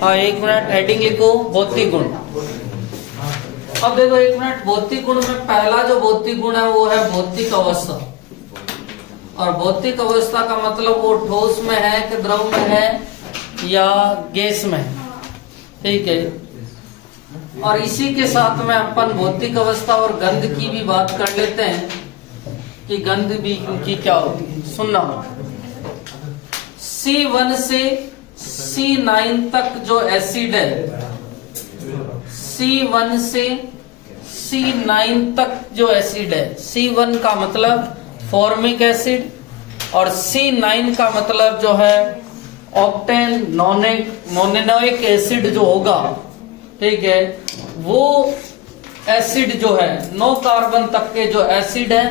हाँ 1 minute, heading लिखो भौतिक गुण। अब देखो 1 मिनट, भौतिक गुण में पहला जो भौतिक गुण है वो है भौतिक अवस्था। और भौतिक अवस्था का मतलब वो ठोस में है कि द्रव में है या गैस में है, ठीक है। और इसी के साथ में अपन भौतिक अवस्था और गंध की भी बात कर लेते हैं कि गंध भी की क्या होती है। सुनना, C1 से C9 तक जो एसिड है, C1 से C9 तक जो एसिड है, C1 का मतलब फॉर्मिक एसिड और C9 का मतलब जो है ऑक्टेन नोनेनोइक एसिड जो होगा, ठीक है। वो एसिड जो है 9 कार्बन तक के जो एसिड है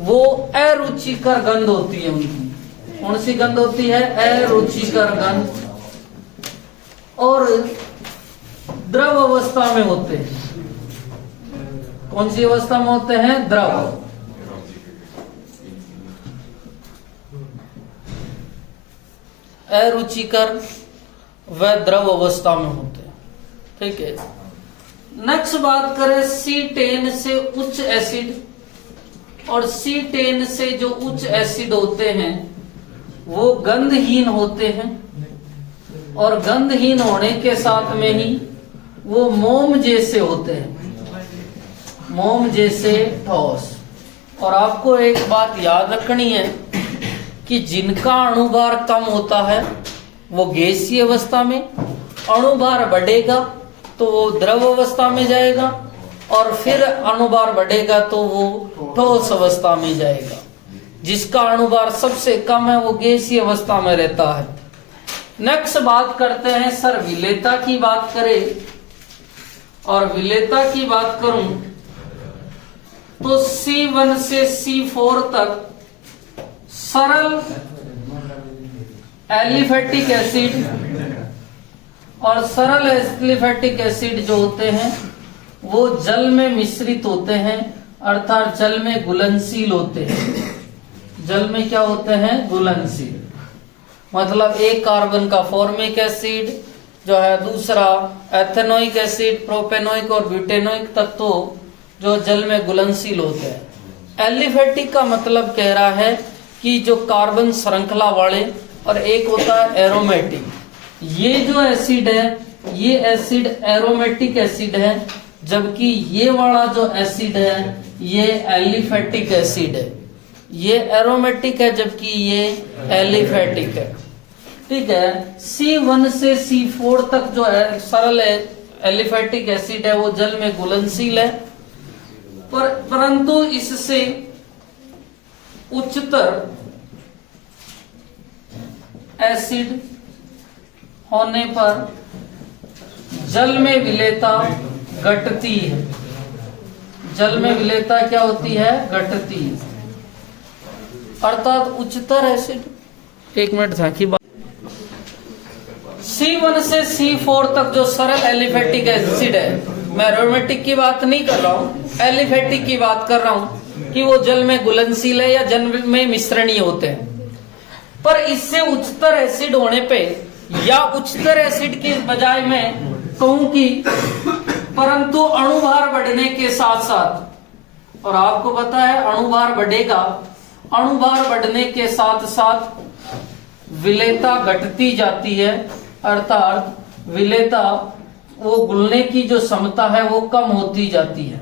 वो अरुचिकर गंध होती है उनकी। कौन सी गंध होती है? अरुचिकर गंध। और द्रव अवस्था में होते हैं। कौन सी अवस्था में होते हैं? द्रव। अरुचिकर व द्रव अवस्था में होते हैं, ठीक है। नेक्स्ट बात करें C10 से उच्च एसिड। और C10 से जो उच्च एसिड होते हैं वो गंधहीन होते हैं। और गंधहीन होने के साथ में ही वो मोम जैसे होते हैं, मोम जैसे ठोस। और आपको एक बात याद रखनी है कि जिनका अणुभार कम होता है वो गैसीय अवस्था में, अणुभार बढ़ेगा तो वो द्रव अवस्था में जाएगा, और फिर अणुभार बढ़ेगा तो वो ठोस अवस्था में जाएगा। जिसका अणुभार सबसे कम है वो गैसीय अवस्था में रहता है। नेक्स्ट बात करते हैं सर, विलेयता की बात करें। और विलेयता की बात करूं तो C1 से C4 तक सरल एलिफेटिक एसिड और सरल एलिफेटिक एसिड जो होते हैं वो जल में मिश्रित होते हैं, अर्थात जल में घुलनशील होते हैं। जल में क्या होते हैं? घुलनशील। मतलब एक कार्बन का फॉर्मिक एसिड जो है, दूसरा एथेनोइक एसिड, प्रोपेनोइक और ब्यूटेनोइक तत्व जो जल में घुलनशील होते हैं। एलिफेटिक का मतलब कह रहा है कि जो कार्बन श्रृंखला वाले, और एक होता है एरोमेटिक। ये जो एसिड है ये एसिड एरोमेटिक एसिड है, जबकि ये वाला जो एसिड है ये एलिफेटिक एसिड है। ये एरोमेटिक है जबकि ये एलिफेटिक है, ठीक है। C1 से C4 तक जो है सरल एलिफेटिक एसिड है वो जल में घुलनशील है, परंतु इससे उच्चतर एसिड होने पर जल में विलेयता घटती है। जल में विलेयता क्या होती है? घटती है, अर्थात उच्चतर एसिड। 1 मिनट था कि C1 से C4 तक जो सरल एलिफेटिक एसिड है, मैं एरोमेटिक की बात नहीं कर रहा हूं, एलिफेटिक की बात कर रहा हूं कि वो जल में घुलनशील है या जल में मिश्रणीय होते हैं। पर इससे उच्चतर एसिड होने पे, या उच्चतर एसिड की बजाय मैं कहूं कि परंतु अणुभार बढ़ने के साथ साथ, और आपको पता है अणुभार बढ़ेगा, अणुभार बढ़ने के साथ साथ विलेयता घटती जाती है, अर्थात विलेयता वो घुलने की जो क्षमता है वो कम होती जाती है,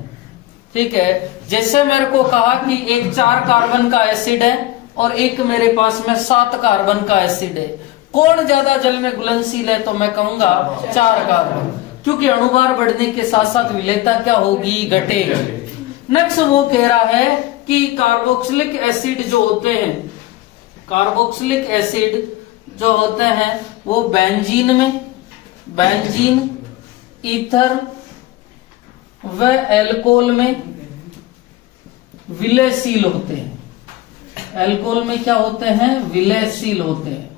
ठीक है। जैसे मेरे को कहा कि एक 4 कार्बन का एसिड है और एक मेरे पास में 7 कार्बन का एसिड है, कौन ज्यादा जल में घुलनशील है? तो मैं कहूंगा 4 कार्बन, क्योंकि अणुभार बढ़ने के साथ साथ विलेयता क्या होगी? घटेगी। नेक्स्ट वो कह रहा है कि कार्बोक्सिलिक एसिड जो होते हैं, कार्बोक्सिलिक एसिड जो होते हैं वो बेंजीन में, बेंजीन, ईथर व एल्कोहल में विलयशील होते हैं। एल्कोहल में क्या होते हैं? विलयशील होते हैं,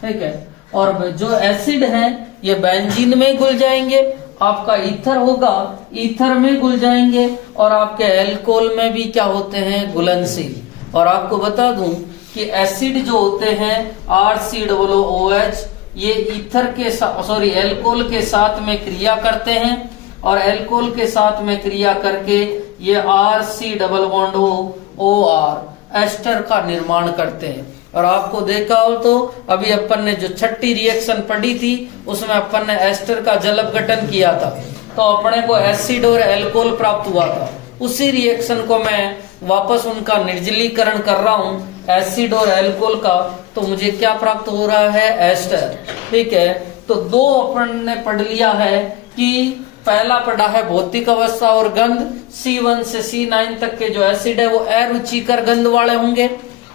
ठीक है। और जो एसिड हैं ये बेंजीन में घुल जाएंगे, आपका ईथर होगा, ईथर में घुल जाएंगे, और आपके एल्कोहल में भी क्या होते हैं? घुलनशील। और आपको बता दूं कि एसिड जो होते हैं RCOOH ये ईथर के सॉरी एल्कोहल के साथ में क्रिया करते हैं और एल्कोहल के साथ में क्रिया करके ये RC≡OR एस्टर का निर्माण करते हैं। और आपको देखा हो तो अभी अपन ने जो छठी रिएक्शन पढ़ी थी उसमें अपन ने एस्टर का जल अपघटन किया था, तो अपने को एसिड और एल्कोहल प्राप्त हुआ था। उसी रिएक्शन को मैं वापस उनका निर्जलीकरण कर रहा हूँ एसिड और एल्कोहल का, तो मुझे क्या प्राप्त हो रहा है, एस्टर। ठीक है, तो दो अपन ने पढ़ लिया है कि पहला पढ़ा है भौतिक अवस्था और गंध, C1 से C9 तक के जो एसिड है वो अरुचिकर गंध वाले होंगे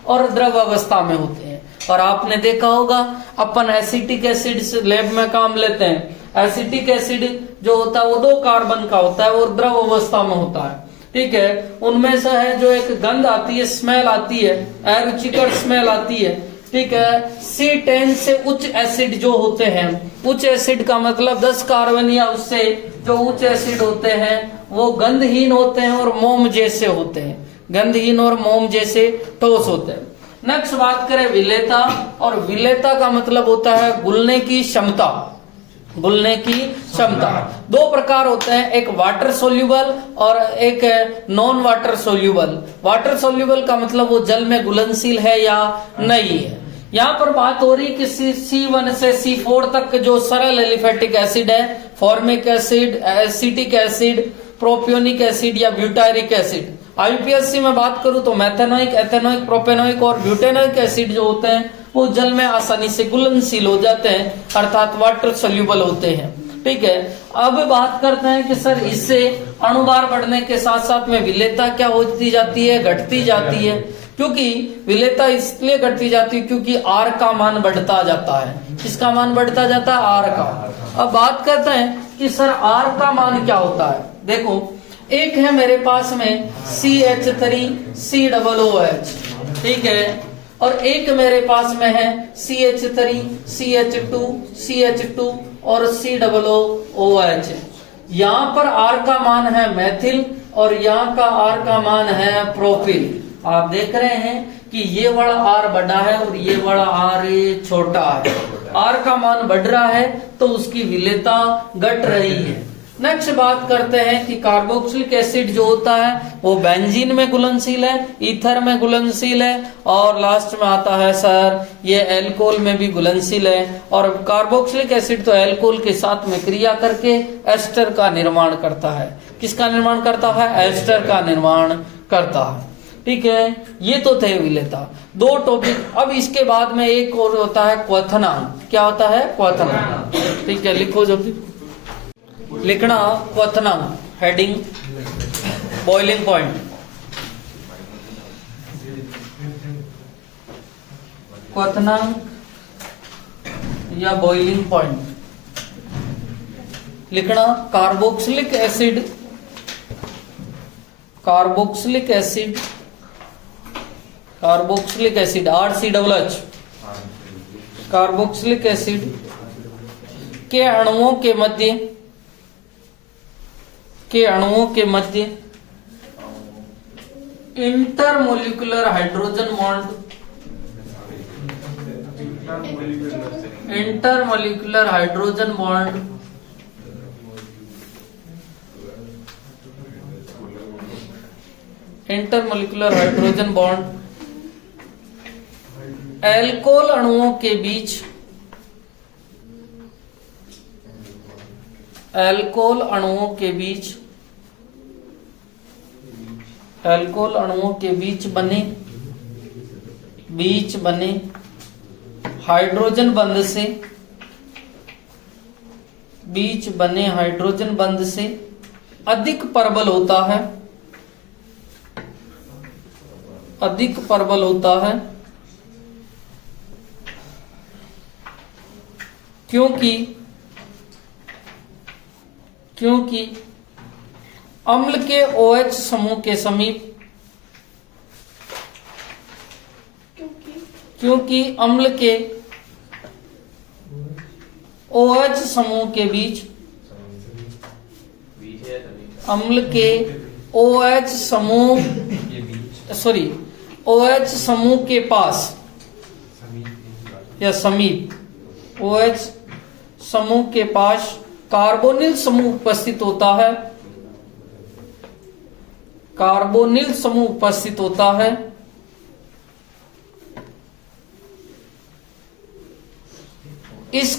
और द्रव अवस्था में होते हैं। और आपने देखा होगा अपन एसिटिक एसिड लैब में काम लेते हैं, एसिटिक एसिड जो होता है वो 2 कार्बन का होता है और द्रव अवस्था में होता है। ठीक है, उनमें से है जो एक गंध आती है, स्मेल आती है, अरुचिकर स्मेल आती है। ठीक है, C10 से उच्च एसिड जो होते हैं, उच्च एसिड का मतलब 10 कार्बन या उससे जो उच्च एसिड होते हैं वो गंधहीन होते हैं और मोम जैसे होते हैं, गंधहीन और मोम जैसे ठोस होते हैं। नेक्स्ट बात करें विलेयता, और विलेयता का मतलब होता है घुलने की क्षमता, घुलने की क्षमता। 2 प्रकार होते हैं, एक वाटर सोल्यूबल और एक non water soluble. Water soluble का मतलब वो जल में घुलनशील है या नहीं है। यहाँ पर बात हो रही कि C1 से C4 तक जो सरल एलिफेटिक एसिड है, formic acid, acetic acid, propionic acid या ब्यूटायरिक एसिड। IUPAC में बात करूं तो मेथेनोइक, एथेनोइक, प्रोपेनोइक और ब्यूटेनोइक एसिड जो होते हैं वो जल में आसानी से घुलनशील हो जाते हैं, अर्थात वाटर सोल्यूबल होते हैं। ठीक है, अब बात करते हैं कि सर इससे अणुभार बढ़ने के साथ साथ में विलेयता क्या होती जाती है, घटती जाती है। क्योंकि विलेयता इसलिए घटती जाती है क्योंकि R का मान बढ़ता जाता है। किसका मान बढ़ता जाता है, R का। अब बात करते हैं कि सर R का मान क्या होता है। देखो, एक है मेरे पास में CH3COOH, ठीक है, और एक मेरे पास में है CH3 CH2 और COOH। यहाँ पर R का मान है मैथिल और यहाँ का R का मान है प्रोपिल। आप देख रहे हैं कि ये वाला R बड़ा है और ये वाला R छोटा है। R का मान बढ़ रहा है तो उसकी विलेयता घट रही है। नेक्स्ट बात करते हैं कि कार्बोक्सिलिक एसिड जो होता है वो बेंजीन में घुलनशील है, ईथर में घुलनशील है और लास्ट में आता है सर ये एल्कोहल में भी घुलनशील है। और कार्बोक्सिलिक एसिड तो एल्कोहल के साथ में क्रिया करके एस्टर का निर्माण करता है। किसका निर्माण करता है, एस्टर का निर्माण करता है। ठीक है, ये तो थे विलेयता, 2 टॉपिक। अब इसके बाद में एक और होता है क्वथनांक। क्या होता है, क्वथनांक। ठीक है, लिखो जल्दी, लिखना क्वथनांक, हेडिंग बॉइलिंग पॉइंट। क्वथनांक या बॉइलिंग पॉइंट लिखना, carboxylic acid, carboxylic acid, carboxylic acid RCOOH, carboxylic acid के अणुओं के मध्य intermolecular hydrogen bond, intermolecular hydrogen bond intermolecular hydrogen bond alcohol अणुओं के बीच, एल्कोहल अणुओं के बीच, एल्कोहल अणुओं के बीच बने हाइड्रोजन बंध से, बीच बने हाइड्रोजन बंध से अधिक प्रबल होता है, अधिक प्रबल होता है, क्योंकि अम्ल के OH समूह के समीप, क्योंकि अम्ल के OH समूह के बीच, अम्ल के OH समूह OH समूह के पास या समीप OH समूह के पास कार्बोनिल समूह उपस्थित होता है, कार्बोनिल समूह उपस्थित होता है, इस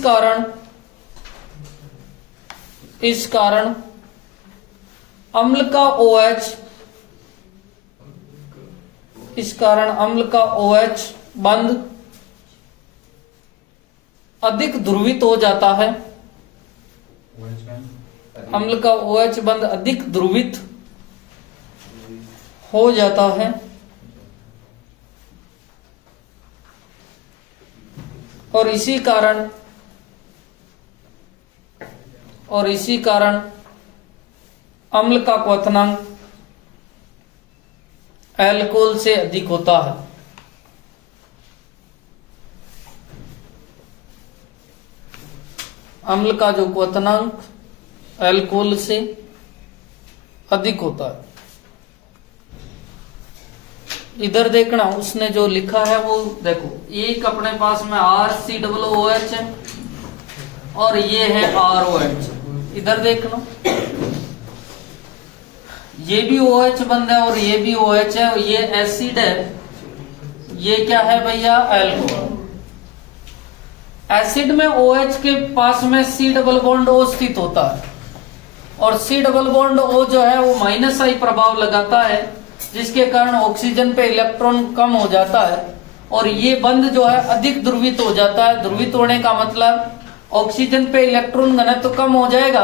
कारण अम्ल का OH, इस कारण अम्ल का OH बंध अधिक ध्रुवित हो जाता है, अम्ल का OH बंध अधिक ध्रुवित हो जाता है और इसी कारण अम्ल का क्वथनांक अल्कोहल से अधिक होता है। अम्ल का जो क्वथनांक अल्कोहल से अधिक होता है। इधर देखना, उसने जो लिखा है वो देखो, एक अपने पास में RCOOH है और ये है ROH। इधर देखना, ये भी OH बंद है और ये भी OH है, ये एसिड है, ये क्या है भैया, अल्कोहल। एसिड में OH के पास में C डबल बॉन्ड O स्थित होता है और C डबल बॉन्ड O जो है वो -I प्रभाव लगाता है, जिसके कारण ऑक्सीजन पे इलेक्ट्रॉन कम हो जाता है और ये बंध जो है अधिक ध्रुवित हो जाता है। ध्रुवित होने का मतलब ऑक्सीजन पे इलेक्ट्रॉन घनत्व कम हो जाएगा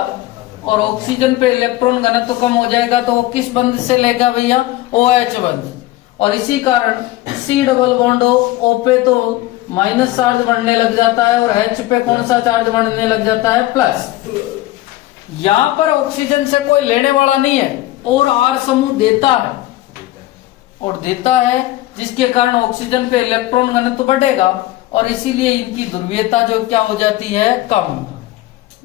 और ऑक्सीजन पे इलेक्ट्रॉन घनत्व कम हो जाएगा तो वो किस बंध से लेगा भैया, OH बंध। और इसी कारण C डबल बॉन्ड O पे तो माइनस चार्ज बढ़ने लग जाता है और H पे कौन सा चार्ज बढ़ने लग जाता है, प्लस। यहां पर ऑक्सीजन से कोई लेने वाला नहीं है और R समूह देता है जिसके कारण ऑक्सीजन पे इलेक्ट्रॉन घनत्व बढ़ेगा और इसीलिए इनकी ध्रुवीयता जो क्या हो जाती है, कम।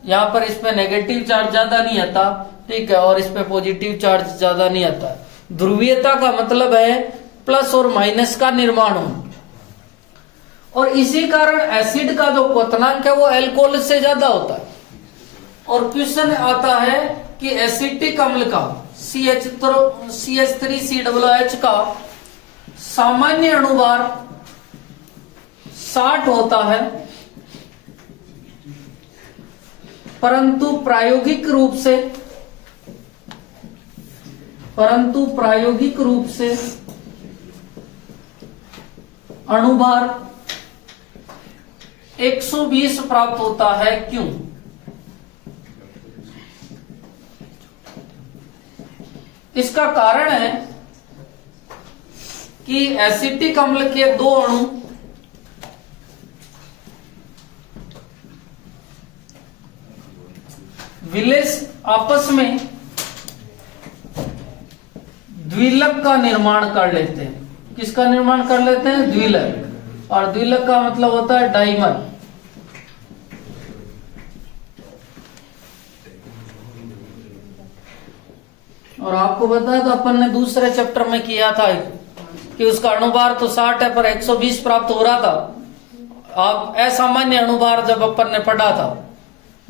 यहाँ पर इस पे नेगेटिव चार्ज ज्यादा नहीं आता, ठीक है, और इस पे पॉजिटिव चार्ज ज्यादा नहीं आता। ध्रुवीयता का मतलब है प्लस और माइनस का निर्माण हो और इसी कारण एसिड का जो क्वथनांक है वो अल्कोहल से ज्यादा होता है। और क्वेश्चन आता है कि एसिटिक अम्ल का CH3COOH का सामान्य अणुभार 60 होता है, परंतु प्रायोगिक रूप से अणुभार 120 प्राप्त होता है। क्यों? इसका कारण है कि एसिटिक अम्ल के दो अणु विलेय आपस में द्विलक का निर्माण कर लेते हैं। किसका निर्माण कर लेते हैं? द्विलक। और द्विलक का मतलब होता है डाइमर। और आपको बताया था अपन ने दूसरे चैप्टर में किया था कि उसका अणुभार तो 60 है पर 120 प्राप्त हो रहा था। आप असामान्य अणुभार जब अपन ने पढ़ा था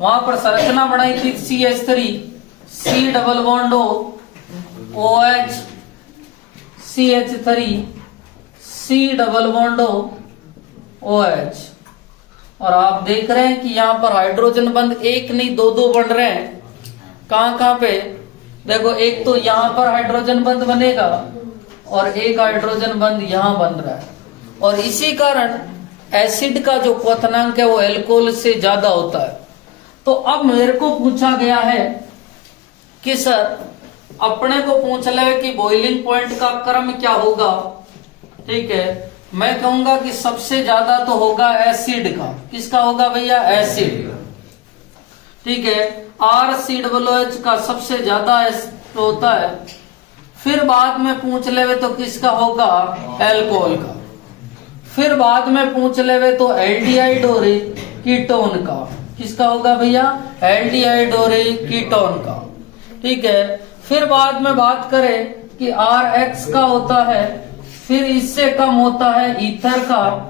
वहां पर संरचना बनाई थी CH3 C double bond OH CH3 C double bond OH। और आप देख रहे हैं कि यहाँ पर हाइड्रोजन बंध एक नहीं दो बन रहे हैं। कहां पे देखो, एक तो यहाँ पर हाइड्रोजन बंध बनेगा और एक हाइड्रोजन बंध यहाँ बन रहा है। और इसी कारण एसिड का जो क्वथनांक है वो अल्कोहल से ज्यादा होता है। तो अब मेरे को पूछा गया है कि सर अपने को पूछ ले कि बॉइलिंग पॉइंट का क्रम क्या होगा। ठीक है, मैं कहूंगा कि सबसे ज्यादा तो होगा एसिड का। किसका होगा भैया? एसिड। ठीक है, RCOOH का सबसे ज्यादा होता है। फिर बाद में पूछ लेवे तो किसका होगा? अल्कोहल का। फिर बाद में पूछ लेवे तो एल्डिहाइड और कीटोन का। किसका होगा भैया? एल्डिहाइड और कीटोन का। ठीक है, फिर बाद में बात करें कि RH का होता है। फिर इससे कम होता है ईथर का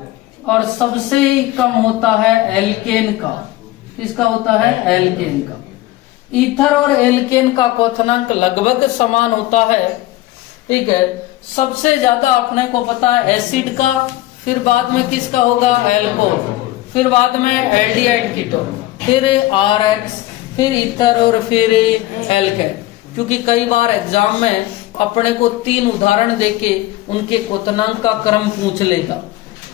और सबसे कम होता है एल्केन का। किसका होता है? एल्केन का। ईथर और एल्केन का क्वथनांक लगभग समान होता है, ठीक है। सबसे ज्यादा अपने को पता है एसिड का, फिर बाद में किसका होगा? एल्कोहल, फिर बाद में एल्डिहाइड कीटोन, फिर RX, फिर ईथर और फिर एल्केन। क्योंकि कई बार एग्जाम में अपने को 3 उदाहरण देके उनके क्वथनांक का क्रम पूछ लेगा।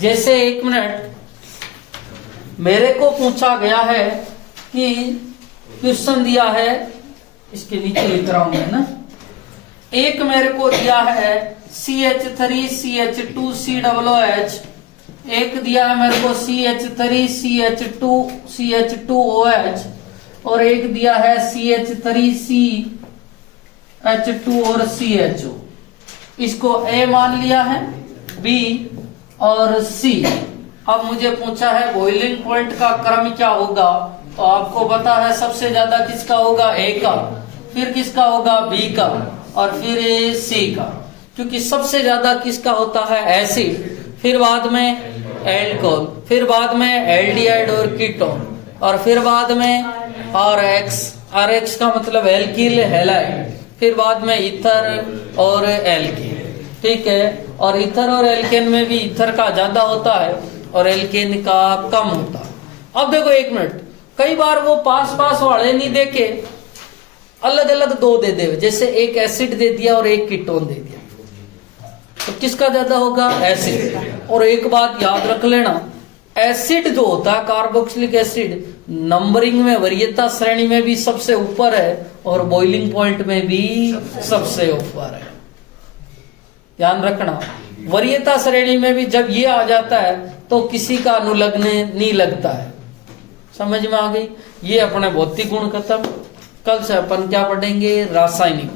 जैसे 1 मिनट, मेरे को पूछा गया है कि क्वेश्चन दिया है, इसके नीचे लिख रहा हूं मैं ना, एक मेरे को दिया है CH3CH2COOH, एक दिया है मेरे को CH3CH2CH2OH, और एक दिया है CH3CH2 और CHO। इसको A मान लिया है, B और C। अब मुझे पूछा है बॉइलिंग पॉइंट का क्रम क्या होगा, तो आपको पता है सबसे ज्यादा किसका होगा? A का, फिर किसका होगा? B का, और फिर C का। क्योंकि सबसे ज्यादा किसका होता है? एसिड, फिर बाद में एल्कोहल, फिर बाद में एल्डिहाइड और कीटोन, और फिर बाद में RX का मतलब एल्किल हैलाइड, फिर बाद में ईथर और एल्केन, ठीक है। और ईथर और एल्केन में भी ईथर का ज्यादा होता है और एल्केन का कम होता है। अब देखो 1 मिनट, कई बार वो पास वाले नहीं देके अलग अलग 2 दे दे, जैसे एक एसिड दे दिया और एक कीटोन दे दिया, तो किसका ज्यादा होगा? एसिड। और एक बात याद रख लेना, एसिड जो होता है कार्बोक्सिलिक एसिड, नंबरिंग में वरीयता श्रेणी में भी सबसे ऊपर है और बॉइलिंग पॉइंट में भी सबसे ऊपर है। ध्यान रखना, वरीयता श्रेणी में भी जब ये आ जाता है तो किसी का अनुलग्न नहीं लगता है। समझ में आ गई? ये अपने भौतिक गुण खत्म। कल से अपन क्या पढ़ेंगे? रासायनिक।